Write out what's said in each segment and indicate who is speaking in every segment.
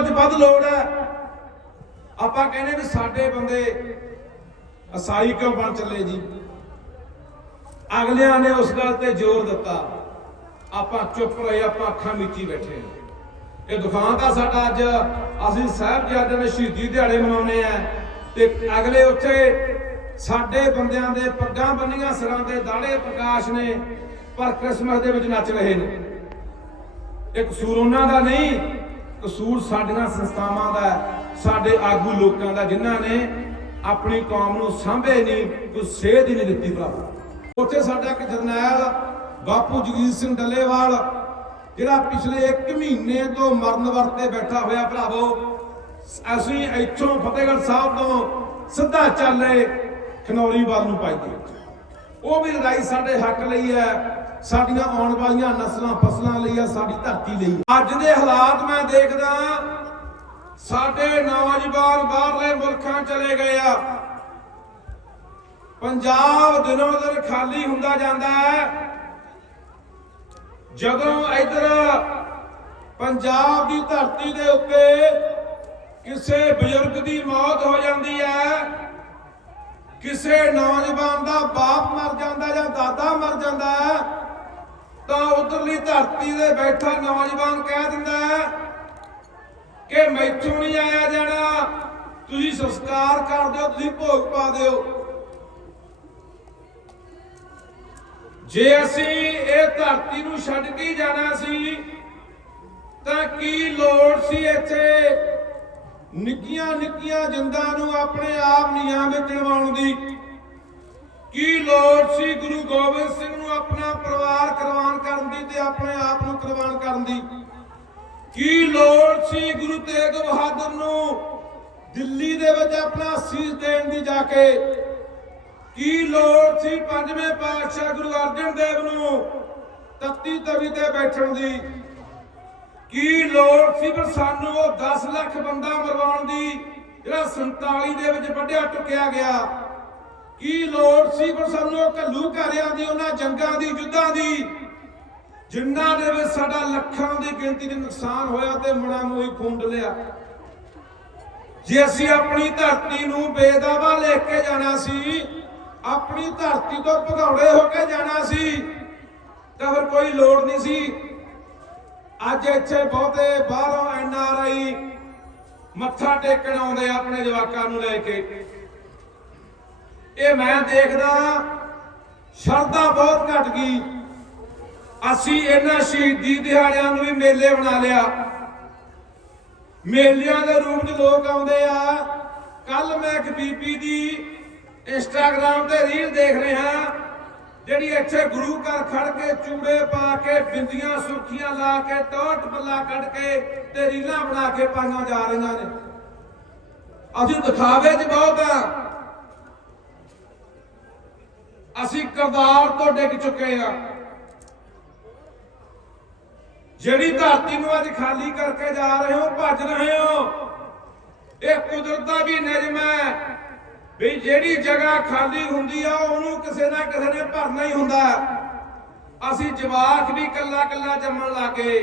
Speaker 1: ਅੱਜ ਵੱਧ ਲੋੜ ਹੈ। ਆਪਾਂ ਕਹਿੰਦੇ ਵੀ ਸਾਡੇ ਬੰਦੇ ਅਸਾਈ ਕਿਉਂ ਬਣ ਚੱਲੇ ਜੀ? ਅਗਲਿਆਂ ਨੇ ਉਸ ਗੱਲ ਤੇ ਜ਼ੋਰ ਦਿੱਤਾ। ਆਪਾਂ ਚੁੱਪ ਰਹੇ, ਆਪਾਂ ਅੱਖਾਂ ਮੀਚੀ ਬੈਠੇ ਇਹ ਦੁਕਾਨ ਦਾ ਸਾਡਾ ਅੱਜ ਅਸੀਂ ਸਾਹਿਬਜ਼ਾਦਿਆਂ ਦੇ ਸ਼ਹੀਦੀ ਦਿਹਾੜੇ ਮਨਾਉਨੇ ਆ ਤੇ ਅਗਲੇ ਉੱਥੇ ਸਾਡੇ ਬੰਦਿਆਂ ਦੇ ਪੱਗਾਂ ਬੰਨੀਆਂ, ਸਿਰਾਂ ਦੇ ਦਾੜੇ ਪ੍ਰਕਾਸ਼ ਨੇ, ਪਰ ਕ੍ਰਿਸਮਸ ਦੇ ਵਿੱਚ ਨੱਚ ਰਹੇ ਨੇ। ਇਹ ਕਸੂਰ ਉਹਨਾਂ ਦਾ ਨਹੀਂ ਕਸੂਰ ਸਾਡੀਆਂ ਸੰਸਥਾਵਾਂ ਦਾ ਸਾਡੇ ਆਗੂ ਲੋਕਾਂ ਦਾ, ਜਿਨ੍ਹਾਂ ਨੇ ਆਪਣੀ ਕੌਮ ਨੂੰ ਸਾਂਭੇ ਨਹੀਂ, ਕੋਈ ਸੇਧ ਹੀ ਨਹੀਂ ਦਿੱਤੀ ਭਰਾ ਉੱਥੇ ਸਾਡਾ ਇੱਕ ਜਰਨੈਲ ਬਾਪੂ ਜਗੀਰ ਸਿੰਘ ਡੱਲੇਵਾਲ, ਜਿਹੜਾ ਪਿਛਲੇ 1 ਮਹੀਨੇ ਤੋਂ ਮਰਨ ਵਰਤੇ ਬੈਠਾ ਹੋਇਆ ਭਰਾਵੋ, ਅਸੀਂ ਇੱਥੋਂ ਫਤਿਹਗੜ੍ਹ ਸਾਹਿਬ ਤੋਂ ਸਿੱਧਾ ਚੱਲੇ ਖਨੌਰੀ ਵੱਲ ਨੂੰ ਪਾਈਏ ਉਹ ਵੀ ਲੜਾਈ ਸਾਡੇ ਹੱਕ ਲਈ ਹੈ ਸਾਡੀਆਂ ਆਉਣ ਵਾਲੀਆਂ ਨਸਲਾਂ, ਫਸਲਾਂ ਲਈ ਆ, ਸਾਡੀ ਧਰਤੀ ਲਈ। ਅੱਜ ਦੇ ਹਾਲਾਤ ਮੈਂ ਦੇਖਦਾ ਸਾਡੇ ਨੌਜਵਾਨ ਬਾਹਰਲੇ ਮੁਲਕਾਂ ਚਲੇ ਗਏ ਆ। ਪੰਜਾਬ ਦਿਨੋਂ ਦਿਨ ਖਾਲੀ ਹੁੰਦਾ ਜਾਂਦਾ ਹੈ। ਜਦੋਂ ਇਧਰ ਪੰਜਾਬ ਦੀ ਧਰਤੀ ਦੇ ਉੱਤੇ ਕਿਸੇ ਬਜ਼ੁਰਗ ਦੀ ਮੌਤ ਹੋ ਜਾਂਦੀ ਹੈ, ਕਿਸੇ ਨੌਜਵਾਨ ਦਾ ਬਾਪ ਮਰ ਜਾਂਦਾ ਜਾਂ ਦਾਦਾ ਮਰ ਜਾਂਦਾ ਹੈ ਤਾਂ ਉਧਰਲੀ ਧਰਤੀ ਤੇ ਬੈਠਾ ਨੌਜਵਾਨ ਕਹਿ ਦਿੰਦਾ ਹੈ ਕਿ ਮੈਥੋਂ ਨਹੀਂ ਆਇਆ ਜਾਣਾ। ਤੁਸੀਂ ਸੰਸਕਾਰ ਕਰ ਦਿਓ, ਤੁਸੀਂ ਭੋਗ ਪਾ ਦਿਓ। ਜੇ ਅਸੀਂ ਇਹ ਧਰਤੀ ਨੂੰ ਛੱਡ ਕੇ ਜਾਣਾ ਸੀ, ਤਾਂ ਕੀ ਲੋੜ ਸੀ ਇੱਥੇ ਨਿੱਕੀਆਂ ਨਿੱਕੀਆਂ ਜਿੰਦਾਂ ਨੂੰ ਆਪਣੇ ਆਪ ਨੀਆਂ ਵਿੱਚ ਲਵਾਉਣ ਦੀ? ਕੀ ਲੋੜ ਸੀ ਗੁਰੂ ਗੋਬਿੰਦ ਸਿੰਘ ਨੂੰ ਆਪਣਾ ਪਰਿਵਾਰ ਕੁਰਬਾਨ ਕਰਨ ਦੀ ਤੇ ਆਪਣੇ ਆਪ ਨੂੰ ਕੁਰਬਾਨ ਕਰਨ ਦੀ? ਕੀ ਲੋੜ ਸੀ ਗੁਰੂ ਤੇਗ ਬਹਾਦਰ ਨੂੰ ਦਿੱਲੀ ਦੇ ਵਿੱਚ ਆਪਣਾ ਸੀਸ ਦੇਣ ਦੀ ਜਾ ਕੇ? ਕੀ ਲੋੜ ਸੀ ਪੰਜਵੇਂ ਪਾਤਸ਼ਾਹ ਗੁਰੂ ਅਰਜਨ ਦੇਵ ਨੂੰ ਤੱਤੀ ਤਵੀ ਤੇ ਬੈਠਣ ਦੀ? ਕੀ ਲੋੜ ਸੀ ਪਰ ਸਾਨੂੰ ਉਹ 10 ਲੱਖ ਬੰਦਾ ਮਰਵਾਉਣ ਦੀ ਜਿਹੜਾ 47 ਦੇ ਵਿੱਚ ਵੱਢਿਆ ਟੁਕਿਆ ਗਿਆ? ਕੀ ਲੋੜ ਸੀ ਪਰ ਸਾਨੂੰ ਉਹ ਘੱਲੂ ਘਰਿਆਂ ਦੀ, ਉਹਨਾਂ ਜੰਗਾਂ ਦੀ, ਯੁੱਧਾਂ ਦੀ? ਜਿਨ੍ਹਾਂ ਦੇ ਵਿੱਚ ਸਾਡਾ ਲੱਖਾਂ ਦੀ ਗਿਣਤੀ ਦੇ ਨੁਕਸਾਨ ਹੋਇਆ ਤੇ ਮਣਾ ਮੋਈ ਖੂਨ ਲਿਆ। ਜੇ ਅਸੀਂ ਆਪਣੀ ਧਰਤੀ ਨੂੰ ਬੇਦਾਵਾ ਲੈ ਕੇ ਜਾਣਾ ਸੀ, ਆਪਣੀ ਧਰਤੀ ਤੋਂ ਭਗੌੜੇ ਹੋ ਕੇ ਜਾਣਾ ਸੀ, ਤਾਂ ਫਿਰ ਕੋਈ ਲੋੜ ਨਹੀਂ ਸੀ। ਅੱਜ ਇੱਥੇ ਬਹੁਤੇ ਬਾਹਰੋਂ ਐਨ ਆਰ ਆਈ ਮੱਥਾ ਟੇਕਣ ਆਉਂਦੇ ਆ ਆਪਣੇ ਜਵਾਕਾਂ ਨੂੰ ਲੈ ਕੇ। ਇਹ ਮੈਂ ਦੇਖਦਾ ਸ਼ਰਧਾ ਬਹੁਤ ਘਟ ਗਈ। ਅਸੀਂ ਇਹਨਾਂ ਸ਼ਹੀਦੀ ਦਿਹਾੜਿਆਂ ਨੂੰ ਵੀ ਮੇਲੇ ਬਣਾ ਲਿਆ। ਮੇਲਿਆਂ ਦੇ ਰੂਪ 'ਚ ਲੋਕ ਆਉਂਦੇ ਆ। ਕੱਲ ਮੈਂ ਇੱਕ ਬੀਬੀ ਦੀ ਇੰਸਟਾਗ੍ਰam ਤੇ ਰੀਲ ਦੇਖ ਰਿਹਾ ਜਿਹੜੀ ਇੱਥੇ ਗੁਰੂ ਘਰ ਖੜ ਕੇ ਚੂੜੇ ਪਾ ਕੇ ਬਿੰਦੀਆਂ ਸੁਰਖੀਆਂ ਲਾ ਕੇ ਟੋਟ ਬੱਲਾ ਕੱਢ ਕੇ ਤੇ ਰੀਲਾਂ ਬਣਾ ਕੇ ਪਾਈਆਂ ਜਾ ਰਹੀਆਂ ਨੇ। ਅਸੀਂ ਦਿਖਾਵੇ 'ਚ ਬਹੁਤ ਆ। ਅਸੀਂ ਕਰਦਾਰ ਤੋਂ ਡਿੱਗ ਚੁੱਕੇ ਆ। ਜਿਹੜੀ ਧਰਤੀ ਨੂੰ ਅੱਜ ਖਾਲੀ ਕਰਕੇ ਜਾ ਰਹੇ ਹੋ, ਭੱਜ ਰਹੇ ਹੋ, ਇਹ ਕੁਦਰਤ ਦਾ ਵੀ ਨਿਯਮ ਹੈ ਵੀ ਜਿਹੜੀ ਜਗ੍ਹਾ ਖਾਲੀ ਹੁੰਦੀ ਆ, ਉਹਨੂੰ ਕਿਸੇ ਨਾ ਕਿਸੇ ਨੇ ਭਰਨਾ ਹੀ ਹੁੰਦਾ। ਅਸੀਂ ਜਵਾਕ ਵੀ ਕੱਲਾ ਕੱਲਾ ਜੰਮਣ ਲੱਗੇ।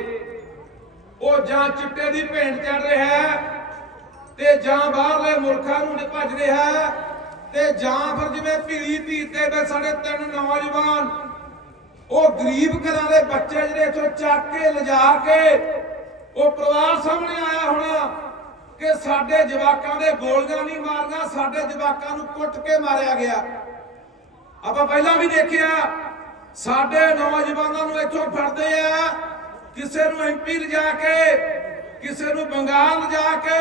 Speaker 1: ਉਹ ਜਾਂ ਚਿੱਟੇ ਦੀ ਭੇਂਟ ਚੜ ਰਿਹਾ ਤੇ ਜਾਂ ਬਾਹਰਲੇ ਮੁਲਕਾਂ ਨੂੰ ਭੱਜ ਰਿਹਾ ਤੇ ਜਾਂ ਫਿਰ ਜਿਵੇਂ ਭੀੜੀ ਧੀ ਤੇ ਵੇ ਸਾਡੇ ਤਿੰਨ ਨੌਜਵਾਨ, ਉਹ ਗਰੀਬ ਘਰਾਂ ਦੇ ਬੱਚੇ ਜਿਹੜੇ ਇੱਥੋਂ ਚੱਕ ਕੇ ਲਿਜਾ ਕੇ ਉਹ ਪਰਿਵਾਰ ਸਾਹਮਣੇ ਆਇਆ ਹੋਣਾ ਕਿ ਸਾਡੇ ਜਵਾਕਾਂ ਦੇ ਗੋਲੀਆਂ ਨਹੀਂ ਮਾਰੀਆਂ, ਸਾਡੇ ਜਵਾਕਾਂ ਨੂੰ ਕੁੱਟ ਕੇ ਮਾਰਿਆ ਗਿਆ। ਆਪਾਂ ਪਹਿਲਾਂ ਵੀ ਦੇਖਿਆ, ਸਾਡੇ ਨੌਜਵਾਨਾਂ ਨੂੰ ਇੱਥੋਂ ਫੜਦੇ ਆ, ਕਿਸੇ ਨੂੰ ਐਮਪੀ ਲਿਜਾ ਕੇ, ਕਿਸੇ ਨੂੰ ਬੰਗਾਲ ਲਿਜਾ ਕੇ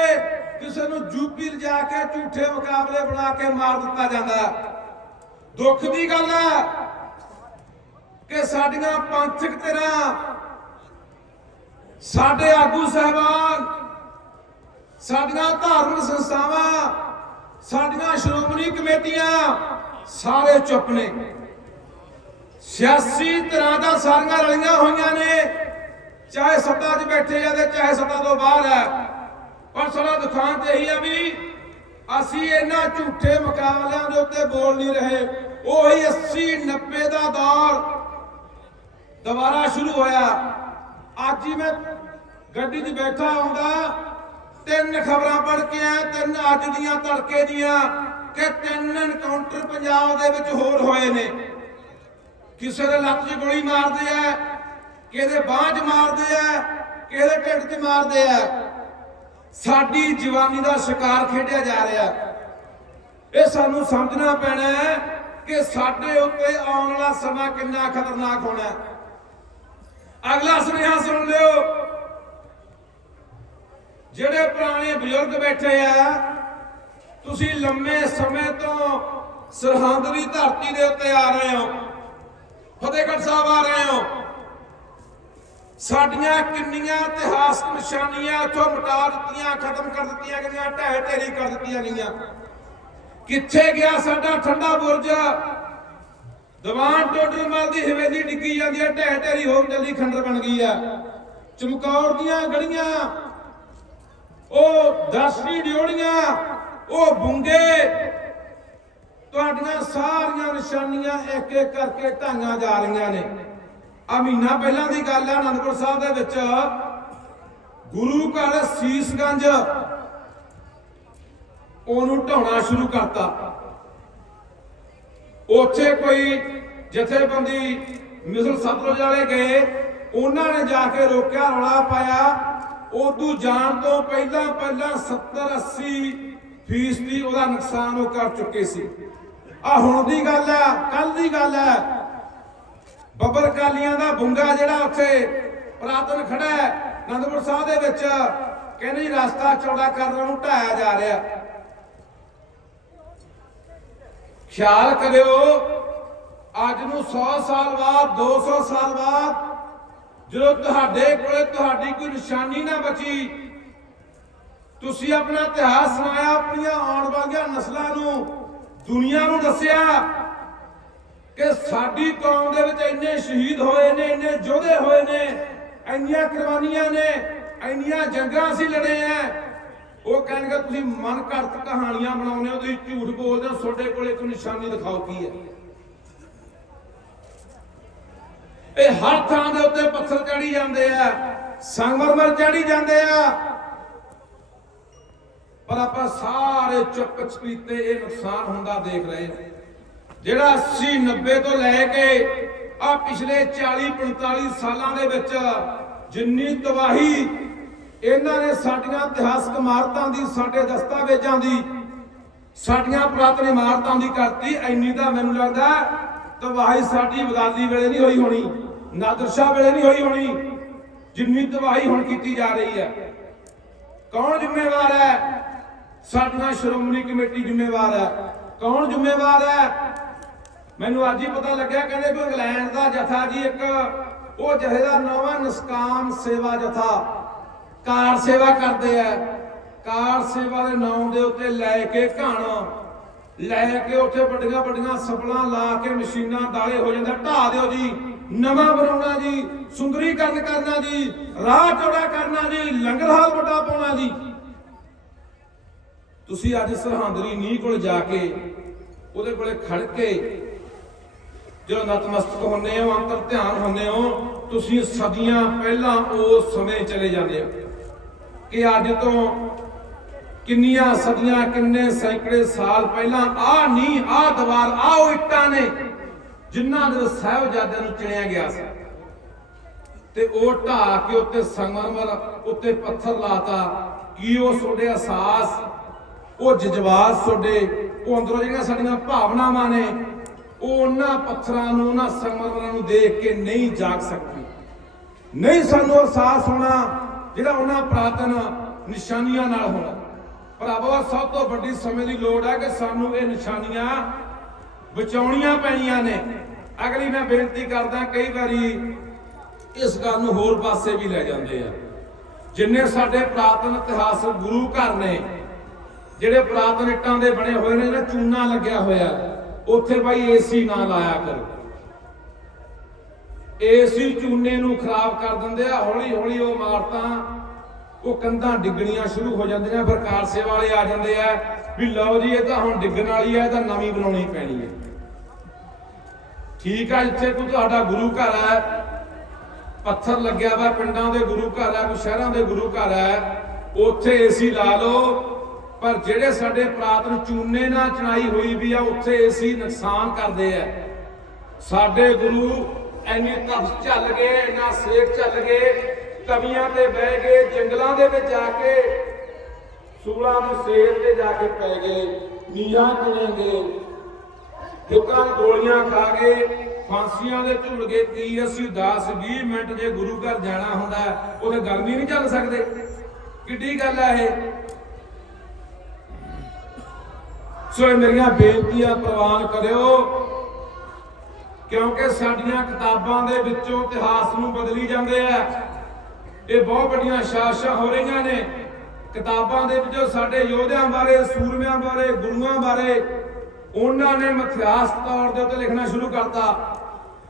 Speaker 1: ਕਿਸੇ ਨੂੰ ਯੂਪੀ ਲਿਜਾ ਕੇ ਝੂਠੇ ਮੁਕਾਬਲੇ ਬਣਾ ਕੇ ਮਾਰ ਦਿੱਤਾ ਜਾਂਦਾ ਦੁੱਖ ਦੀ ਗੱਲ ਹੈ ਕਿ ਸਾਡੀਆਂ ਪੰਥਕ ਧਿਰਾਂ, ਸਾਡੇ ਆਗੂ ਸਹਿਬਾਨ, ਸਾਡੀਆਂ ਧਾਰਮਿਕ ਸੰਸਥਾਵਾਂ, ਸਾਡੀਆਂ ਸ਼੍ਰੋਮਣੀ ਕਮੇਟੀਆਂ ਸਾਰੇ ਚੁੱਪ ਨੇ। ਸਿਆਸੀ ਤਰ੍ਹਾਂ ਦਾ ਸਾਰੀਆਂ ਰਲੀਆਂ ਹੋਈਆਂ ਨੇ, ਚਾਹੇ ਸੱਤਾ 'ਚ ਬੈਠੇ ਆ ਤੇ ਚਾਹੇ ਸੱਤਾ ਤੋਂ ਬਾਹਰ ਹੈ ਪਰ ਸਾਡਾ ਦੁਖਾਂਤ ਇਹੀ ਆ ਵੀ ਅਸੀਂ ਇਹਨਾਂ ਝੂਠੇ ਮੁਕਾਬਲਿਆਂ ਦੇ ਉੱਤੇ ਬੋਲ ਨਹੀਂ ਰਹੇ। ਉਹੀ 80 90 ਦਾ ਦੌਰ ਦੁਬਾਰਾ ਸ਼ੁਰੂ ਹੋਇਆ। ਅੱਜ ਹੀ ਮੈਂ ਗੱਡੀ 'ਚ ਬੈਠਾ ਆਉਂਦਾ ਤਿੰਨ ਖਬਰਾਂ ਪੜ੍ਹ ਕੇ ਆ ਤਿੰਨ ਅੱਜ ਦੀਆਂ ਤੜਕੇ ਦੀਆਂ ਕਿ ਤਿੰਨ ਐਨਕਾਊਂਟਰ ਪੰਜਾਬ ਦੇ ਵਿੱਚ ਹੋਰ ਹੋਏ ਨੇ। ਕਿਸੇ ਦੇ ਲੱਤ 'ਚ ਗੋਲੀ ਮਾਰਦੇ ਆ, ਕਿਸੇ ਬਾਂਹ 'ਚ ਮਾਰਦੇ ਆ, ਕਿਸੇ ਦੇ ਢਿੱਡ 'ਚ ਮਾਰਦੇ ਆ। ਸਾਡੀ ਜਵਾਨੀ ਦਾ ਸ਼ਿਕਾਰ ਖੇਡਿਆ ਜਾ ਰਿਹਾ ਇਹ ਸਾਨੂੰ ਸਮਝਣਾ ਪੈਣਾ ਹੈ ਕਿ ਸਾਡੇ ਉੱਤੇ ਆਉਣ ਵਾਲਾ ਸਮਾਂ ਕਿੰਨਾ ਖਤਰਨਾਕ ਹੋਣਾ ਅਗਲਾ ਸੁਨੇਹਾ ਸੁਣ ਲਿਓ। ਜਿਹੜੇ ਪੁਰਾਣੇ ਬਜ਼ੁਰਗ ਬੈਠੇ ਆ, ਤੁਸੀਂ ਲੰਮੇ ਸਮੇਂ ਤੋਂ ਸਰਹੰਦ ਦੀ ਧਰਤੀ ਦੇ ਉੱਤੇ ਆ ਰਹੇ ਹੋ। ਫਤਿਹਗੜ੍ਹ ਸਾਹਿਬ ਆ ਰਹੇ ਹੋ। ਸਾਡੀਆਂ ਕਿੰਨੀਆਂ ਇਤਿਹਾਸਕ ਨਿਸ਼ਾਨੀਆਂ ਇੱਥੋਂ ਮਿਟਾ ਦਿੱਤੀਆਂ, ਖਤਮ ਕਰ ਦਿੱਤੀਆਂ ਗਈਆਂ, ਢਹਿ ਢੇਰੀ ਕਰ ਦਿੱਤੀਆਂ ਗਈਆਂ। ਕਿੱਥੇ ਗਿਆ ਸਾਡਾ ਠੰਡਾ ਬੁਰਜ? ਦੀਵਾਨ ਟੋਡਰਮਲ ਦੀ ਹਵੇਲੀ ਡਿੱਗੀ ਜਾਂਦੀ ਹੈ, ਢਹਿ ਢੇਰੀ ਹੋ ਕੇ ਖੰਡਰ ਬਣ ਗਈ ਆ ਚਮਕੌਰ ਦੀਆਂ ਗਲੀਆਂ ਉਹ ਦਸਵੀਂ ਡਿਓੜੀਆਂ, ਉਹ ਬੁੰਗੇ, ਤੁਹਾਡੀਆਂ ਸਾਰੀਆਂ ਨਿਸ਼ਾਨੀਆਂ ਇੱਕ ਇੱਕ ਕਰਕੇ ਢਾਈਆਂ ਜਾ ਰਹੀਆਂ ਨੇ। ਆ ਮਹੀਨਾ ਪਹਿਲਾਂ ਦੀ ਗੱਲ ਹੈ ਅਨੰਦਪੁਰ ਸਾਹਿਬ ਦੇ ਵਿੱਚ। ਗੁਰੂ ਘਰ ਸੀਸਗੰਜ। ਉਹਨੂੰ ਢਾਉਣਾ ਸ਼ੁਰੂ ਕਰਤਾ। ਉੱਥੇ ਕੋਈ ਜਥੇਬੰਦੀ ਮਿਸਲ ਸਤਲੁਜ ਵਾਲੇ ਗਏ। ਉਹਨਾਂ ਨੇ ਜਾ ਕੇ ਰੋਕਿਆ, ਰੌਲਾ ਪਾਇਆ। ਉਦੋਂ ਜਾਣ ਤੋਂ ਪਹਿਲਾਂ ਪਹਿਲਾਂ 70 80 ਫੀਸਦੀ ਉਹਦਾ ਨੁਕਸਾਨ ਉਹ ਕਰ ਚੁੱਕੇ ਸੀ। ਆ ਹੁਣ ਦੀ ਗੱਲ ਹੈ ਕੱਲ ਦੀ ਗੱਲ ਹੈ ਬੱਬਰ ਕਾਲੀਆਂ ਦਾ ਬੁੰਗਾ ਜਿਹੜਾ ਉੱਥੇ ਪ੍ਰਾਤਨ ਖੜਾ ਹੈ ਅਨੰਦਪੁਰ ਸਾਹਿਬ ਦੇ ਵਿੱਚ, ਕਹਿੰਦੇ ਜੀ ਰਸਤਾ ਚੌੜਾ ਕਰਨ ਨੂੰ ਢਾਇਆ ਜਾ ਰਿਹਾ। ਖਿਆਲ ਕਰਿਓ, ਅੱਜ ਨੂੰ 100 ਸਾਲ ਬਾਅਦ 200 ਸਾਲ ਬਾਅਦ, ਜਦੋਂ ਤੁਹਾਡੇ ਕੋਲੇ ਤੁਹਾਡੀ ਕੋਈ ਨਿਸ਼ਾਨੀ ਨਾ ਬਚੀ, ਤੁਸੀਂ ਆਪਣਾ ਇਤਿਹਾਸ ਸੁਣਾਇਆ, ਆਪਣੀਆਂ ਆਉਣ ਵਾਲੀਆਂ ਨਸਲਾਂ ਨੂੰ, ਦੁਨੀਆ ਨੂੰ ਦੱਸਿਆ ਕਿ ਸਾਡੀ ਕੌਮ ਦੇ ਵਿੱਚ ਇੰਨੇ ਸ਼ਹੀਦ ਹੋਏ ਨੇ, ਇੰਨੇ ਯੋਧੇ ਹੋਏ ਨੇ, ਇੰਨੀਆਂ ਕੁਰਬਾਨੀਆਂ ਨੇ, ਇੰਨੀਆਂ ਜੰਗਾਂ ਅਸੀਂ ਲੜੇ ਆ। ਉਹ ਕਹਿਣਗੇ, ਤੁਸੀਂ ਮਨ ਘੜਤ ਕਹਾਣੀਆਂ ਬਣਾਉਂਦੇ ਹੋ, ਤੁਸੀਂ ਝੂਠ ਬੋਲਦੇ ਹੋ, ਤੁਹਾਡੇ ਕੋਲੇ ਕੋਈ ਨਿਸ਼ਾਨੀ ਦਿਖਾਓ ਕੀ ਹੈ? ਇਹ ਹਰ ਥਾਂ ਦੇ ਉੱਤੇ ਪੱਥਰ ਚੜੀ ਜਾਂਦੇ ਆ, ਸੰਗਮਰਮਰ ਚੜੀ ਜਾਂਦੇ ਆ। ਪਰ ਆਪਾਂ ਸਾਰੇ ਚੁੱਪ ਚਪੀਤੇ ਇਹ ਨੁਕਸਾਨ ਹੁੰਦਾ ਦੇਖ ਰਹੇ ਹਾਂ। ਜਿਹੜਾ 80 90 ਤੋਂ ਲੈ ਕੇ ਆ ਪਿਛਲੇ 40 45 ਸਾਲਾਂ ਦੇ ਵਿੱਚ ਜਿੰਨੀ ਤਬਾਹੀ ਇਹਨਾਂ ਨੇ ਸਾਡੀਆਂ ਇਤਿਹਾਸਕ ਇਮਾਰਤਾਂ ਦੀ, ਸਾਡੇ ਦਸਤਾਵੇਜ਼ਾਂ ਦੀ, ਸਾਡੀਆਂ ਪੁਰਾਤਨ ਇਮਾਰਤਾਂ ਦੀ ਕਰਤੀ ਐਨੀ ਤਾਂ ਮੈਨੂੰ ਲੱਗਦਾ ਤਬਾਹੀ ਸਾਡੀ ਬਗਾਲੀ ਵੇਲੇ ਨਹੀਂ ਹੋਈ ਹੋਣੀ ਨਾਦਰ ਸ਼ਾਹ ਵੇਲੇ ਨਹੀਂ ਹੋਈ ਹੋਣੀ, ਜਿੰਨੀ ਤਬਾਹੀ ਹੁਣ ਕੀਤੀ ਜਾ ਰਹੀ ਹੈ। ਕੌਣ ਜ਼ਿੰਮੇਵਾਰ ਹੈ? ਸਾਡੀਆਂ ਸ਼੍ਰੋਮਣੀ ਕਮੇਟੀ ਜ਼ਿੰਮੇਵਾਰ ਹੈ। ਕੌਣ ਜ਼ਿੰਮੇਵਾਰ ਹੈ? ਮੈਨੂੰ ਅੱਜ ਹੀ ਪਤਾ ਲੱਗਿਆ ਕਹਿੰਦੇ ਵੀ ਇੰਗਲੈਂਡ ਦਾ ਜਥਾ ਜੀ ਇੱਕ, ਉਹ ਜਥੇ ਦਾ ਨਿਸਕਾਮ ਸੇਵਾ ਜਥਾ। ਕਾਰ ਸੇਵਾ ਕਰਦੇ ਆ। ਕਾਰ ਸੇਵਾ ਦੇ ਨਾਮ ਦੇ ਉੱਤੇ ਲੈ ਕੇ ਘਣ, ਲੈ ਕੇ ਉੱਥੇ ਵੱਡੀਆਂ ਵੱਡੀਆਂ ਸਪਲਾਂ ਲਾ ਕੇ ਮਸ਼ੀਨਾਂ ਦਾਲੇ ਹੋ ਜਾਂਦਾ। ਢਾ ਦਿਓ ਜੀ, ਨਵਾਂ ਬਣਾਉਣਾ ਜੀ, ਸੁੰਦਰੀਕਰਨ ਕਰਨਾ ਜੀ, ਰਾਹ ਚੌੜਾ ਕਰਨਾ ਜੀ, ਲੰਗਰ ਹਾਲ ਵੱਡਾ ਪਾਉਣਾ ਜੀ। ਤੁਸੀਂ ਅੱਜ ਸਰਹੰਦਰੀ ਨੀਂਹ ਕੋਲ ਜਾ ਕੇ ਉਹਦੇ ਕੋਲੇ ਖੜ ਕੇ ਜਦੋਂ ਨਤਮਸਤਕ ਹੁੰਨੇ ਹੋ, ਅੰਤਰ ਧਿਆਨ ਹੁੰਨੇ ਹੋ, ਤੁਸੀਂ ਸਦੀਆਂ ਪਹਿਲਾਂ ਉਸ ਸਮੇਂ ਚਲੇ ਜਾਂਦੇ ਹੋ ਕਿ ਅੱਜ ਤੋਂ ਕਿੰਨੀਆਂ ਸਦੀਆਂ, ਕਿੰਨੇ ਸੈਂਕੜੇ ਸਾਲ ਪਹਿਲਾਂ ਆ ਨਹੀਂ ਆ ਦੀਵਾਰ ਆ ਉਹ ਇੱਟਾਂ ਨੇ ਜਿਨ੍ਹਾਂ ਦੇ ਸਾਹਿਬਜ਼ਾਦਿਆਂ ਨੂੰ ਚਿਣਿਆ ਗਿਆ ਸੀ। ਤੇ ਉਹ ਢਾ ਕੇ ਉੱਤੇ ਸੰਗਮਰਮਰ, ਉੱਤੇ ਪੱਥਰ ਲਾਤਾ, ਕੀ ਉਹ ਤੁਹਾਡੇ ਅਹਿਸਾਸ, ਉਹ ਜਜ਼ਬਾਤ ਤੁਹਾਡੇ, ਉਹ ਅੰਦਰੋਂ ਜਿਹੜੀਆਂ ਸਾਡੀਆਂ ਭਾਵਨਾਵਾਂ ਨੇ ਉਹ ਉਹਨਾਂ ਪੱਥਰਾਂ ਨੂੰ, ਉਹਨਾਂ ਸੰਗਮਰਮਰਾਂ ਨੂੰ ਦੇਖ ਕੇ ਨਹੀਂ ਜਾਗ ਸਕਦੀ। ਨਹੀਂ ਸਾਨੂੰ ਅਹਿਸਾਸ ਹੋਣਾ ਜਿਹੜਾ ਉਹਨਾਂ ਪ੍ਰਾਤਨ ਨਿਸ਼ਾਨੀਆਂ ਨਾਲ ਹੋਣਾ। ਭਰਾਵੋ ਸਭ ਤੋਂ ਵੱਡੀ ਸਮੇਂ ਦੀ ਲੋੜ ਹੈ ਕਿ ਸਾਨੂੰ ਇਹ ਨਿਸ਼ਾਨੀਆਂ ਬਚਾਉਣੀਆਂ ਪੈਣੀਆਂ ਨੇ। ਅਗਲੀ ਮੈਂ ਬੇਨਤੀ ਕਰਦਾ, ਕਈ ਵਾਰੀ ਇਸ ਗੱਲ ਨੂੰ ਹੋਰ ਪਾਸੇ ਵੀ ਲੈ ਜਾਂਦੇ ਆ। ਜਿੰਨੇ ਸਾਡੇ ਪ੍ਰਾਤਨ ਇਤਿਹਾਸਕ ਗੁਰੂ ਘਰ ਨੇ, ਜਿਹੜੇ ਪ੍ਰਾਤਨ ਇੱਟਾਂ ਦੇ ਬਣੇ ਹੋਏ ਨੇ, ਜਿਹੜਾ ਚੂਨਾ ਲੱਗਿਆ ਹੋਇਆ। ਉੱਥੇ ਬਾਈ ਏਸੀ ਨਾ ਲਾਇਆ ਕਰੋ। ਏਸੀ ਚੂਨੇ ਨੂੰ ਖਰਾਬ ਕਰ ਦਿੰਦੇ ਆ, ਹੌਲੀ ਹੌਲੀ ਉਹ ਇਮਾਰਤਾਂ, ਉਹ ਕੰਧਾਂ ਡਿੱਗਣੀਆਂ ਸ਼ੁਰੂ ਹੋ ਜਾਂਦੀਆਂ, ਫਿਰ ਕਾਰ ਵਾਲੇ ਆ ਜਾਂਦੇ ਆ, ਵੀ ਲਓ ਜੀ, ਇਹ ਤਾਂ ਹੁਣ ਡਿੱਗਣ ਵਾਲੀ ਹੈ ਤਾਂ ਨਵੀਂ ਬਣਾਉਣੀ ਪੈਣੀ ਹੈ ਠੀਕ ਆ, ਇੱਥੇ ਕੋਈ ਤੁਹਾਡਾ ਗੁਰੂ ਘਰ ਹੈ ਪੱਥਰ ਲੱਗਿਆ ਵਾ ਪਿੰਡਾਂ ਦੇ ਗੁਰੂ ਘਰ ਹੈ ਕੋਈ ਸ਼ਹਿਰਾਂ ਦੇ ਗੁਰੂ ਘਰ ਹੈ ਉੱਥੇ ਏਸੀ ਲਾ ਲਓ ਪਰ ਜਿਹੜੇ ਸਾਡੇ ਪ੍ਰਾਤਨ ਚੂਨੇ ਨਾਲ ਚਣਾਈ ਹੋਈ ਵੀ ਆ, ਉੱਥੇ ਏਸੀ ਨੁਕਸਾਨ ਕਰਦੇ ਆ। ਸਾਡੇ ਗੁਰੂ ਐਨੀ ਤਪਸ ਚੱਲ ਗਏ, ਇੰਨਾ ਸੇਕ ਚੱਲ ਗਏ ਤਵੀਆਂ ਤੇ ਬਹਿ ਗਏ, ਜੰਗਲਾਂ ਦੇ ਵਿੱਚ ਜਾ ਕੇ, ਸੂਲਾਂ ਦੇ ਸੇਰ ਤੇ ਜਾ ਕੇ ਪੈ ਗਏ ਨੀਹਾਂ ਚਣੇਗੇ ਦੁੱਕਾਂ ਦੀ ਗੋਲੀਆਂ ਖਾ ਗਏ, ਫਾਂਸੀਆਂ ਦੇ ਝੁਲ ਗਏ ਕੀ ਅਸੀਂ 10 20 ਮਿੰਟ ਜੇ ਗੁਰੂ ਘਰ ਜਾਣਾ ਹੁੰਦਾ, ਉਹਦੇ ਗਰਮੀ ਨਹੀਂ ਚੱਲ ਸਕਦੇ। ਕਿੱਡੀ ਗੱਲ ਆ ਇਹ। ਸੋ ਇਹ ਮੇਰੀਆਂ ਬੇਨਤੀਆਂ ਪ੍ਰਵਾਨ ਕਰਿਓ, ਕਿਉਂਕਿ ਸਾਡੀਆਂ ਕਿਤਾਬਾਂ ਦੇ ਵਿੱਚੋਂ ਇਤਿਹਾਸ ਨੂੰ ਬਦਲੀ ਜਾਂਦੇ ਆ। ਇਹ ਬਹੁਤ ਵੱਡੀਆਂ ਸ਼ਾਸ਼ਾਂ ਹੋ ਰਹੀਆਂ ਨੇ। ਕਿਤਾਬਾਂ ਦੇ ਵਿੱਚੋਂ ਸਾਡੇ ਯੋਧਿਆਂ ਬਾਰੇ, ਸੂਰਮਿਆਂ ਬਾਰੇ, ਗੁਰੂਆਂ ਬਾਰੇ, ਉਹਨਾਂ ਨੇ ਮਿਥਿਹਾਸ ਤੌਰ ਦੇ ਉੱਤੇ ਲਿਖਣਾ ਸ਼ੁਰੂ ਕਰਤਾ।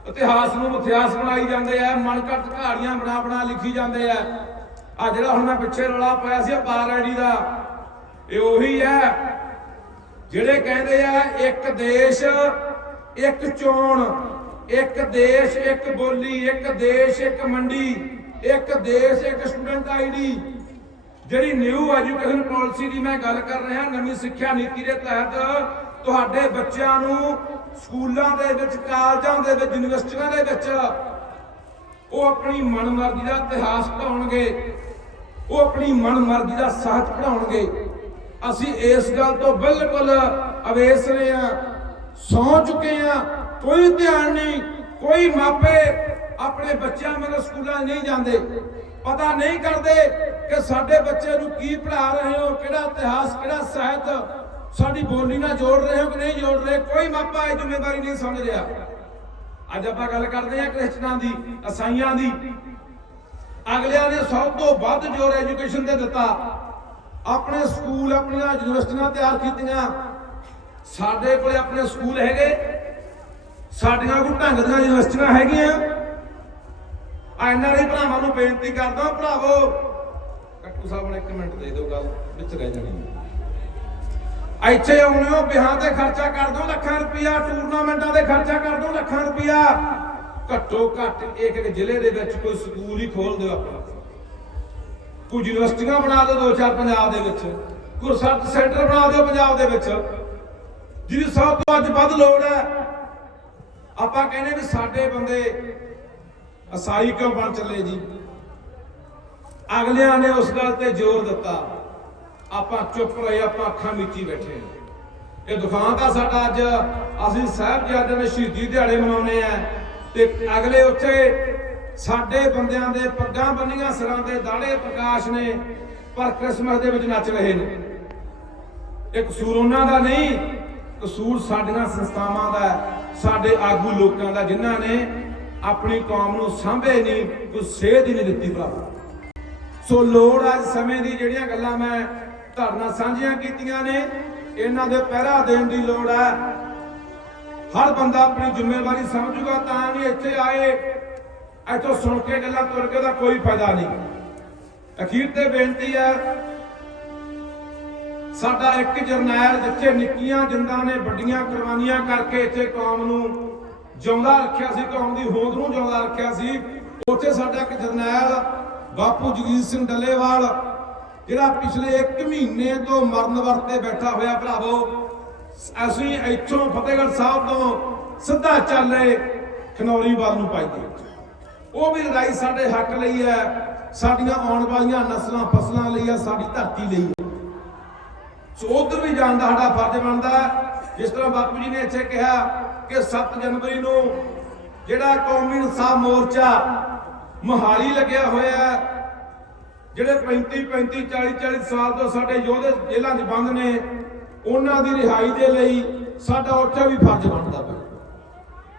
Speaker 1: ਇਤਿਹਾਸ ਨੂੰ ਮਿਥਿਹਾਸ ਬਣਾਈ ਜਾਂਦੇ ਆ ਮਨਕਟ ਕਹਾਣੀਆਂ ਬਣਾ ਬਣਾ ਲਿਖੀ ਜਾਂਦੇ ਆ। ਆ ਜਿਹੜਾ ਹੁਣ ਮੈਂ ਪਿੱਛੇ ਰੌਲਾ ਪਾਇਆ ਸੀ ਪਾਰ ਆਈਡੀ ਦਾ, ਇਹ ਉਹੀ ਹੈ। ਜਿਹੜੇ ਕਹਿੰਦੇ ਆ, ਇੱਕ ਦੇਸ਼, ਇੱਕ ਚੋਣ, ਇੱਕ ਦੇਸ਼, ਇੱਕ ਬੋਲੀ, ਇੱਕ ਦੇਸ਼, ਇੱਕ ਮੰਡੀ, ਇੱਕ ਦੇਸ਼, ਇੱਕ ਸਟੂਡੈਂਟ ਆਈਡੀ। ਜਿਹੜੀ ਨਿਊ ਐਜੂਕੇਸ਼ਨ ਪਾਲਿਸੀ ਦੀ ਮੈਂ ਗੱਲ ਕਰ ਰਿਹਾ, ਨਵੀਂ ਸਿੱਖਿਆ ਨੀਤੀ ਦੇ ਤਹਿਤ, ਤੁਹਾਡੇ ਬੱਚਿਆਂ ਨੂੰ ਸਕੂਲਾਂ ਦੇ ਵਿੱਚ, ਕਾਲਜਾਂ ਦੇ ਵਿੱਚ, ਯੂਨੀਵਰਸਿਟੀਆਂ ਦੇ ਵਿੱਚ ਉਹ ਆਪਣੀ ਮਨਮਰਜ਼ੀ ਦਾ ਇਤਿਹਾਸ ਪੜਾਉਣਗੇ ਉਹ ਆਪਣੀ ਮਨਮਰਜ਼ੀ ਦਾ ਸਾਹਿਤ ਪੜਾਉਣਗੇ ਅਸੀਂ ਇਸ ਗੱਲ ਤੋਂ ਬਿਲਕੁਲ ਅਵੇਸ ਰਹੇ ਹਾਂ, ਸੌ ਚੁੱਕੇ ਹਾਂ। ਕੋਈ ਧਿਆਨ ਨਹੀਂ, ਕੋਈ ਮਾਪੇ ਆਪਣੇ ਬੱਚਿਆਂ ਮਗਰ ਸਕੂਲਾਂ 'ਚ ਨਹੀਂ ਜਾਂਦੇ। ਪਤਾ ਨਹੀਂ ਕਰਦੇ ਕਿ ਸਾਡੇ ਬੱਚੇ ਨੂੰ ਕੀ ਪੜ੍ਹਾ ਰਹੇ ਹੋ, ਕਿਹੜਾ ਇਤਿਹਾਸ, ਕਿਹੜਾ ਸਾਹਿਤ, ਸਾਡੀ ਬੋਲੀ ਨਾਲ ਜੋੜ ਰਹੇ ਹੋ ਕਿ ਨਹੀਂ ਜੋੜ ਰਹੇ? ਕੋਈ ਮਾਪਾ ਇਹ ਜ਼ਿੰਮੇਵਾਰੀ ਨਹੀਂ ਸਮਝ ਰਿਹਾ। ਅੱਜ ਆਪਾਂ ਗੱਲ ਕਰਦੇ ਹਾਂ ਕ੍ਰਿਸਚਨਾਂ ਦੀ, ਅਸਾਈਆਂ ਦੀ। ਅਗਲਿਆਂ ਨੇ ਸਭ ਤੋਂ ਵੱਧ ਜ਼ੋਰ ਐਜੂਕੇਸ਼ਨ ਤੇ ਦਿੱਤਾ। ਆਪਣੇ ਸਕੂਲ ਆਪਣੀਆਂ ਯੂਨੀਵਰਸਿਟੀਆਂ ਤਿਆਰ ਕੀਤੀਆਂ। ਸਾਡੇ ਕੋਲੇ ਆਪਣੇ ਸਕੂਲ ਹੈਗੇ। ਸਾਡੀਆਂ ਕੋਲ ਢੰਗ ਦੀਆਂ ਯੂਨੀਵਰਸਿਟੀਆਂ ਹੈਗੀਆਂ। ਐਨਆਰਆਈ ਭਰਾਵਾਂ ਨੂੰ ਬੇਨਤੀ ਕਰਦਾ ਭਰਾਵੋ, ਕੱਟੂ ਸਾਹਿਬ ਨੇ ਇੱਕ ਮਿੰਟ ਦੇ ਦਿਓ ਗੱਲ, ਵਿੱਚ ਰਹਿ ਜਾਣੀ। ਇੱਥੇ ਆਉਣੇ ਹੋ ਵਿਆਹਾਂ ਤੇ ਖਰਚਾ ਕਰ ਦੋ ਲੱਖਾਂ ਰੁਪਇਆ ਟੂਰਨਾਮੈਂਟਾਂ 'ਤੇ ਖਰਚਾ ਕਰ ਦੋ ਲੱਖਾਂ ਰੁਪਇਆ ਘੱਟੋ ਘੱਟ ਇੱਕ ਇੱਕ ਜ਼ਿਲ੍ਹੇ ਦੇ ਵਿੱਚ ਕੋਈ ਸਕੂਲ ਹੀ ਖੋਲ ਦਿਓ ਆਪਣਾ। ਕੋਈ ਯੂਨੀਵਰਸਿਟੀਆਂ ਬਣਾ ਦਿਓ ਦੋ ਚਾਰ ਪੰਜਾਬ ਦੇ ਵਿੱਚ। ਕੋਈ ਸੈਂਟਰ ਬਣਾ ਦਿਓ ਪੰਜਾਬ ਦੇ ਵਿੱਚ। ਜਿਹਦੀ ਸਭ ਤੋਂ ਅੱਜ ਵੱਧ ਲੋੜ ਹੈ। ਆਪਾਂ ਕਹਿੰਦੇ ਵੀ ਸਾਡੇ ਬੰਦੇ ਅਸਾਈ ਕਿਉਂ ਬਣ ਚੱਲੇ ਜੀ? ਅਗਲਿਆਂ ਨੇ ਉਸ ਗੱਲ ਤੇ ਜ਼ੋਰ ਦਿੱਤਾ। ਆਪਾਂ ਚੁੱਪ ਰਹੇ, ਆਪਾਂ ਅੱਖਾਂ ਮੀਚੀ ਬੈਠੇ ਹਾਂ। ਇਹ ਦੁਕਾਨ ਦਾ ਸਾਡਾ ਅੱਜ। ਅਸੀਂ ਸਾਹਿਬਜ਼ਾਦਿਆਂ ਦੇ ਸ਼ਹੀਦੀ ਦਿਹਾੜੇ ਮਨਾਉਨੇ ਆ ਤੇ ਅਗਲੇ ਉੱਚੇ ਸਾਡੇ ਬੰਦਿਆਂ ਦੇ ਪੱਗਾਂ ਬੰਨੀਆਂ, ਸਿਰਾਂ ਦੇ ਦਾੜੇ ਪ੍ਰਕਾਸ਼ ਨੇ, ਪਰ ਕ੍ਰਿਸਮਸ ਦੇ ਵਿੱਚ ਨੱਚ ਰਹੇ ਨੇ। ਇਹ ਕਸੂਰ ਉਹਨਾਂ ਦਾ ਨਹੀਂ, ਕਸੂਰ ਸਾਡੀਆਂ ਸੰਸਥਾਵਾਂ ਦਾ ਸਾਡੇ ਆਗੂ ਲੋਕਾਂ ਦਾ, ਜਿਨ੍ਹਾਂ ਨੇ ਆਪਣੀ ਕੌਮ ਨੂੰ ਸਾਂਭੇ ਨਹੀਂ, ਕੋਈ ਸੇਧ ਹੀ ਨਹੀਂ ਦਿੱਤੀ ਭਰਾ ਸੋ ਲੋੜ ਅੱਜ ਸਮੇਂ ਦੀ, ਜਿਹੜੀਆਂ ਗੱਲਾਂ ਮੈਂ ਧਰਨਾ ਸਾਂਝੀਆਂ ਕੀਤੀਆਂ ਨੇ, ਇਹਨਾਂ ਦੇ ਪਹਿਰਾ ਦੇਣ ਦੀ ਲੋੜ ਹੈ। ਹਰ ਬੰਦਾ ਆਪਣੀ ਜ਼ਿੰਮੇਵਾਰੀ ਸਮਝੂਗਾ, ਤਾਂ ਵੀ ਇੱਥੇ ਆਏ ਇੱਥੋਂ ਸੁਣ ਕੇ ਗੱਲਾਂ ਤੁਰ ਕੇ ਦਾ ਕੋਈ ਫਾਇਦਾ ਨਹੀਂ। ਅਖੀਰ ਤੇ ਬੇਨਤੀ ਹੈ, ਸਾਡਾ ਇੱਕ ਜਰਨੈਲ ਜਿੱਥੇ ਨਿੱਕੀਆਂ ਜਿੰਦਾਂ ਨੇ ਵੱਡੀਆਂ ਕੁਰਬਾਨੀਆਂ ਕਰਕੇ ਇੱਥੇ ਕੌਮ ਨੂੰ ਜਿਉਂਦਾ ਰੱਖਿਆ ਸੀ, ਕੌਮ ਦੀ ਹੋਂਦ ਨੂੰ ਜਿਉਂਦਾ ਰੱਖਿਆ ਸੀ, ਉੱਥੇ ਸਾਡਾ ਇੱਕ ਜਰਨੈਲ ਬਾਪੂ ਜਗੀਰ ਸਿੰਘ ਡੱਲੇਵਾਲ, ਜਿਹੜਾ ਪਿਛਲੇ 1 ਮਹੀਨੇ ਤੋਂ ਮਰਨ ਵਰਤੇ ਬੈਠਾ ਹੋਇਆ ਭਰਾਵੋ, ਅਸੀਂ ਇੱਥੋਂ ਫਤਿਹਗੜ੍ਹ ਸਾਹਿਬ ਤੋਂ ਸਿੱਧਾ ਚੱਲੇ ਖਨੌਰੀ ਵੱਲ ਨੂੰ ਪਾਈਏ ਉਹ ਵੀ ਲੜਾਈ ਸਾਡੇ ਹੱਕ ਲਈ ਹੈ, ਸਾਡੀਆਂ ਆਉਣ ਵਾਲੀਆਂ ਨਸਲਾਂ, ਫਸਲਾਂ ਲਈ ਹੈ, ਸਾਡੀ ਧਰਤੀ ਲਈ ਹੈ। ਸੋ ਉਧਰ ਵੀ ਜਾਣ ਦਾ ਸਾਡਾ ਫਰਜ਼ ਬਣਦਾ ਜਿਸ ਤਰ੍ਹਾਂ ਬਾਪੂ ਜੀ ਨੇ ਇੱਥੇ ਕਿਹਾ ਕਿ 7 ਜਨਵਰੀ ਨੂੰ ਜਿਹੜਾ ਕੌਮੀ ਇਨਸਾਫ ਮੋਰਚਾ ਮਹਾਲੀ ਲੱਗਿਆ ਹੋਇਆ ਹੈ, ਜਿਹੜੇ 35 35 40 40 ਸਾਲ ਤੋਂ ਸਾਡੇ ਯੋਧੇ ਜੇਲ੍ਹਾਂ 'ਚ ਬੰਦ ਨੇ, ਉਹਨਾਂ ਦੀ ਰਿਹਾਈ ਦੇ ਲਈ ਸਾਡਾ ਉੱਥੇ ਵੀ ਫਰਜ਼ ਬਣਦਾ ਪਿਆ।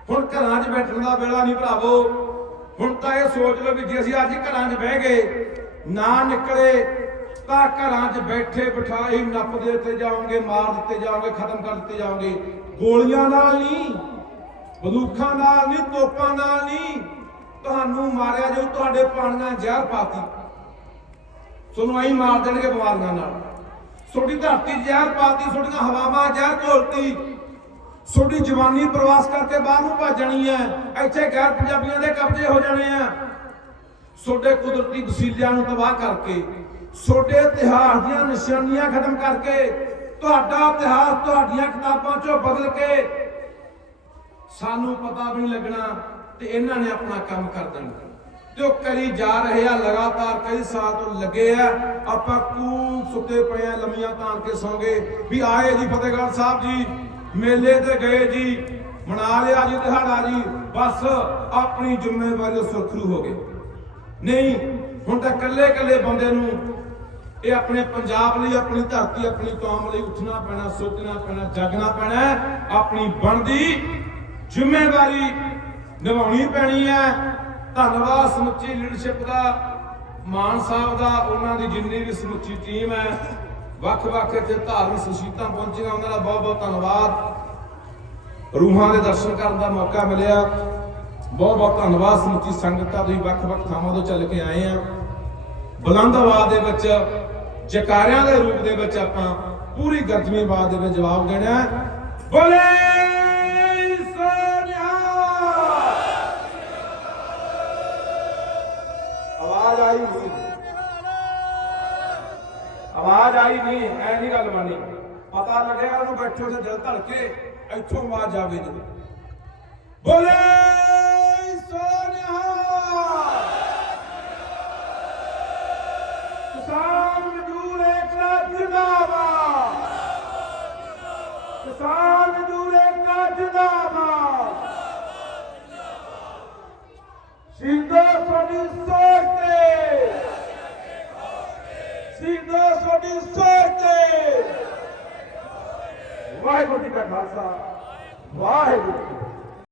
Speaker 1: ਹੁਣ ਘਰਾਂ 'ਚ ਬੈਠਣ ਦਾ ਵੇਲਾ ਨਹੀਂ ਭਰਾਵੋ। ਹੁਣ ਤਾਂ ਇਹ ਸੋਚ ਲਓ ਵੀ ਜੇ ਅਸੀਂ ਅੱਜ ਘਰਾਂ 'ਚ ਬਹਿ ਗਏ, ਨਾ ਨਿਕਲੇ, ਤਾਂ ਘਰਾਂ 'ਚ ਬੈਠੇ ਬਿਠਾਈ ਨੱਪ ਦੇ ਦਿੱਤੇ ਜਾਓਗੇ, ਮਾਰ ਦਿੱਤੇ ਜਾਓਗੇ, ਖਤਮ ਕਰ ਦਿੱਤੇ ਜਾਓਗੇ। ਗੋਲੀਆਂ ਨਾਲ ਨਹੀਂ ਬੰਦੂਕਾਂ ਨਾਲ ਨਹੀਂ, ਤੋਪਾਂ ਨਾਲ ਨਹੀਂ, ਤੁਹਾਨੂੰ ਮਾਰਿਆ ਜਾਊ, ਤੁਹਾਡੇ ਪਾਣੀਆਂ ਜ਼ਹਿਰ ਪਾਤੀ। ਤੁਹਾਨੂੰ ਆਈ ਮਾਰ ਦੇਣਗੇ ਬਿਮਾਰੀਆਂ ਨਾਲ। ਤੁਹਾਡੀ ਧਰਤੀ ਜ਼ਹਿਰ ਪਾਤੀ, ਤੁਹਾਡੀਆਂ ਹਵਾਵਾਂ ਜ਼ਹਿਰ ਘੋਲਤੀ ਤੁਹਾਡੀ ਜਵਾਨੀ ਪ੍ਰਵਾਸ ਕਰਕੇ ਬਾਹਰ ਨੂੰ ਭੱਜਣੀ ਹੈ। ਇੱਥੇ ਗੈਰ ਪੰਜਾਬੀਆਂ ਦੇ ਕਬਜ਼ੇ ਹੋ ਜਾਣੇ ਆ। ਤੁਹਾਡੇ ਕੁਦਰਤੀ ਵਸੀਲਿਆਂ ਨੂੰ ਤਬਾਹ ਕਰਕੇ ਛੋਟੇ ਇਤਿਹਾਸ ਦੀਆਂ ਨਿਸ਼ਾਨੀਆਂ ਖਤਮ ਕਰਕੇ, ਤੁਹਾਡਾ ਇਤਿਹਾਸ ਤੁਹਾਡੀਆਂ ਕਿਤਾਬਾਂ ਚੋਂ ਬਦਲ ਕੇ ਸਾਨੂੰ ਪਤਾ ਵੀ ਨਹੀਂ ਲੱਗਣਾ ਤੇ ਇਹਨਾਂ ਨੇ ਆਪਣਾ ਕੰਮ ਕਰ ਦੇਣਾ। ਤੇ ਉਹ ਕਰੀ ਜਾ ਰਹੇ ਆ, ਲਗਾਤਾਰ ਕਈ ਸਾਲ ਤੋਂ ਲੱਗੇ ਆ। ਆਪਾਂ ਕੂਲ ਸੁੱਤੇ ਪਏ ਆ, ਲੰਮੀਆਂ ਤਾਣ ਕੇ ਸੌਂਗੇ। ਵੀ ਆਏ ਜੀ ਫਤਿਹਗੜ੍ਹ ਸਾਹਿਬ ਜੀ ਮੇਲੇ ਤੇ ਗਏ ਜੀ, ਮਨਾ ਲਿਆ ਜੀ ਦਿਹਾੜਾ ਜੀ, ਬਸ ਆਪਣੀ ਜ਼ਿੰਮੇਵਾਰੀ ਤੋਂ ਸੁਰਖਰੂ ਹੋ ਗਏ ਨਹੀਂ, ਹੁਣ ਤਾਂ ਕੱਲੇ ਕੱਲੇ ਬੰਦੇ ਨੂੰ ਇਹ ਆਪਣੇ ਪੰਜਾਬ ਲਈ, ਆਪਣੀ ਧਰਤੀ, ਆਪਣੀ ਕੌਮ ਲਈ ਉੱਠਣਾ ਪੈਣਾ, ਸੋਚਣਾ ਪੈਣਾ, ਜਾਗਣਾ ਪੈਣਾ ਆਪਣੀ ਬਣਦੀ ਜ਼ਿੰਮੇਵਾਰੀ ਨਿਭਾਉਣੀ ਪੈਣੀ ਹੈ। ਧੰਨਵਾਦ ਸਮੁੱਚੀ ਲੀਡਰਸ਼ਿਪ ਦਾ, ਮਾਨ ਸਾਹਿਬ ਦਾ, ਉਹਨਾਂ ਦੀ ਜਿੰਨੀ ਵੀ ਸਮੁੱਚੀ ਟੀਮ ਹੈ। ਵੱਖ-ਵੱਖ ਇੱਥੇ ਧਾਰਮਿਕ ਸੁਸ਼ੀਤਾਂ ਪਹੁੰਚੀਆਂ, ਉਹਨਾਂ ਦਾ ਬਹੁਤ-ਬਹੁਤ ਧੰਨਵਾਦ। ਰੂਹਾਂ ਦੇ ਦਰਸ਼ਨ ਕਰਨ ਦਾ ਮੌਕਾ ਮਿਲਿਆ। ਬਹੁਤ ਬਹੁਤ ਧੰਨਵਾਦ ਸਮੁੱਚੀ ਸੰਗਤ ਦਾ, ਤੁਸੀਂ ਵੱਖ-ਵੱਖ ਥਾਵਾਂ ਤੋਂ ਚੱਲ ਕੇ ਆਏ ਆ। ਬੁਲੰਦ ਦੇ ਵਿੱਚ, ਜਕਾਰਿਆਂ ਦੇ ਰੂਪ ਦੇ ਵਿੱਚ ਆਪਾਂ ਪੂਰੀ ਗਰਜਵੀਂ ਆਵਾਜ਼ ਦੇ ਵਿੱਚ ਜਵਾਬ ਦੇਣਾ ਬੋਲੇ ਆਵਾਜ਼ ਆਈ ਨਹੀਂ ਆਵਾਜ਼ ਆਈ ਨਹੀਂ ਐ ਨਹੀਂ ਗੱਲ ਬਣੀ ਪਤਾ ਲੱਗਿਆ ਉਹਨੂੰ ਬੈਠੋ ਤੇ ਦਿਲ ਧੜਕੇ, ਇੱਥੋਂ ਆਵਾਜ਼ ਆਵੇ ਜੀ ਬੋਲੇ ਸੋਨਿਹਾ ਕਿਸਾਨ ਮਜ਼ਦੂਰ ਏਕਤਾ ਜਿੰਦਾਬਾਦ। ਕਿਸਾਨ ਮਜ਼ਦੂਰ ਏਕਤਾ ਜਿੰਦਾਬਾਦ। ਸ਼ਹੀਦੋ ਸਾਡੀ ਸੋਚ ਸ਼ਹੀਦੋ ਸਾਡੀ ਸੋਚ ਵਾਹਿਗੁਰੂ ਜੀ ਕਾ ਖਾਲਸਾ। ਵਾਹਿਗੁਰੂ ਜੀ